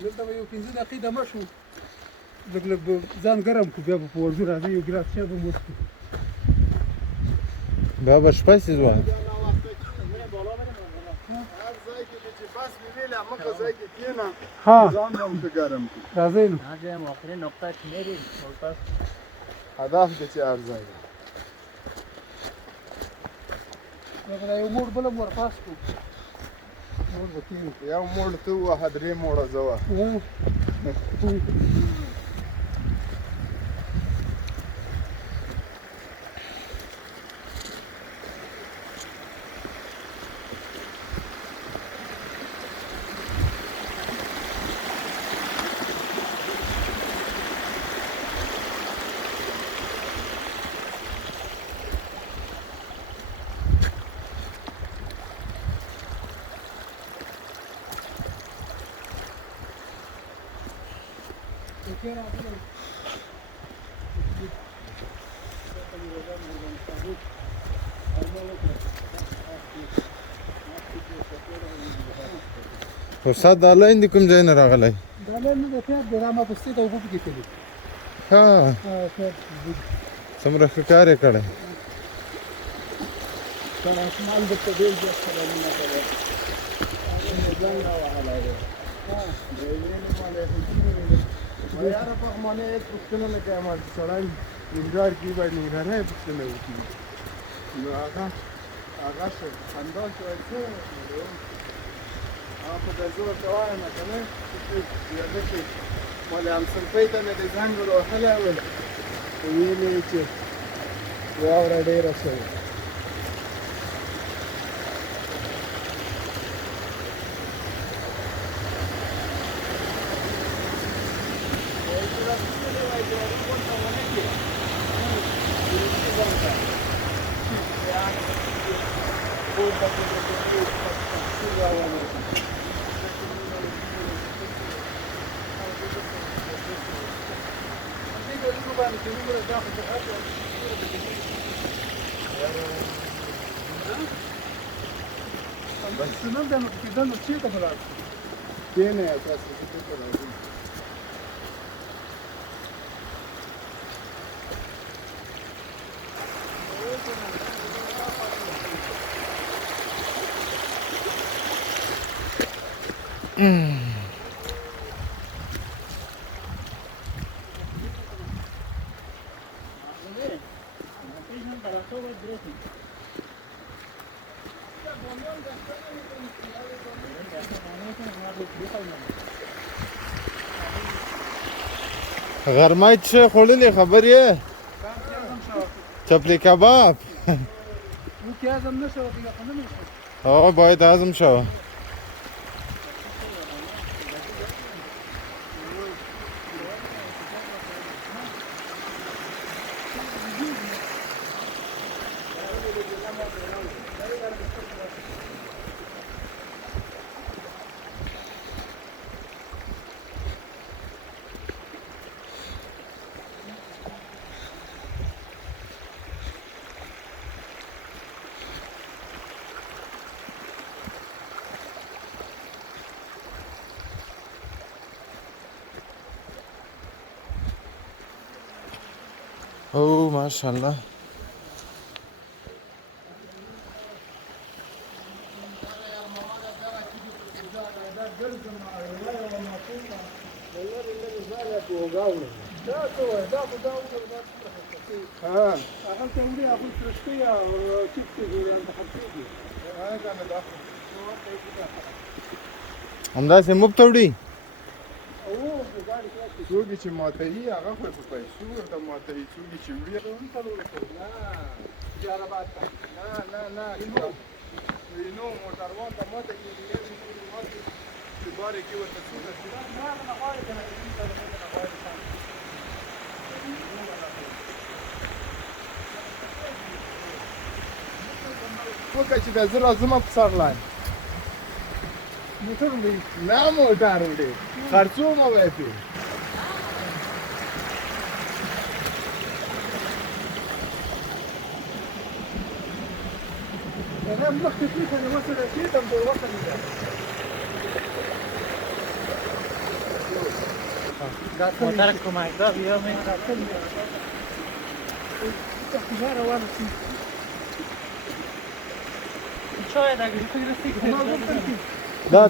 دلته به یو 15 دقیقې دمه شو لږ لږ به ځان ګرم کړو بیا به په ورځو راځي یو ګیلاس چای به مو وڅښو بیا به شپه سي ځوان هر ځای کې چې بس ویلې مکه ځای کې کېنه ها ځان هم ته ګرم کړي راځئ نو هدف دې چې هر ځای بیا به دا یو موړ بله مو ورپاس کړو موړ به کېږي یو موړ ته ووهه 3 موړه زه وه استاد دا لاین د کوم ځای نه راغلی دا لاین نه دی خیر دی دا ما پستې ته اوبه پکې تللي ها خیر څومره ښه کار یې کړی سره اسمان درته ډېر زیات سلامونه کوي هغه مې ځان راوهلی دی یاره په مانه هیڅ پوښتنه نه کوي ما سړی ننګرهار کې باید ننګرهاری پوښتنه وکړي نو هغه شه خندا چې وایي څه هغه په ګرځو ورته وایم که نه یاده چې مالې همصنفۍ ته مې د زنګ ور وهلی ول ویل یې چې واوره ډېره شوې بس نن دا نو کېدل نو چېرته به لاړ شو کېنه تاسو دلته راځئ غرمه څه خوړلې خبر یې چپلی کباب نو کې هضم نه شوه که خو نه مې شو هغه باید هضم شوه او ماشاءالله هغلته وړي هغوی ترشکۍ او چیپ کې جوړي انتخابېږي همداسې موږ ته وړي څوک چې ماتوي هغه خو په پیسو ورته ماتوي څوک چې وړي نه وینو موټروان ته ماته کېږي چې بارې کې ورته څوک وکړه چې زه راځم په سر لاین موټر وړي نه موټر وړي خرڅومه به پرې هغه مخکې پرېښه نو وسره کېدم د وخت نه ده موتر کمک‌گاه بیا می کجا روان شي چای داګه څنګه رسېږي دا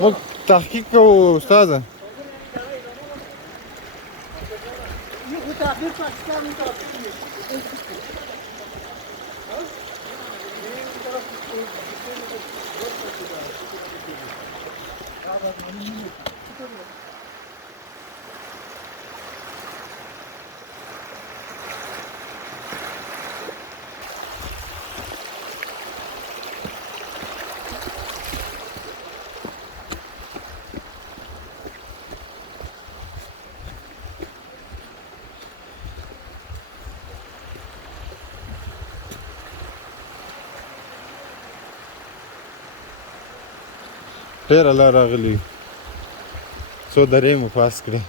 موږ تحقیق کوو استاده یو خو تاخیر پاکستان ته ډېره لار راغلي څو درې مو پاس کړې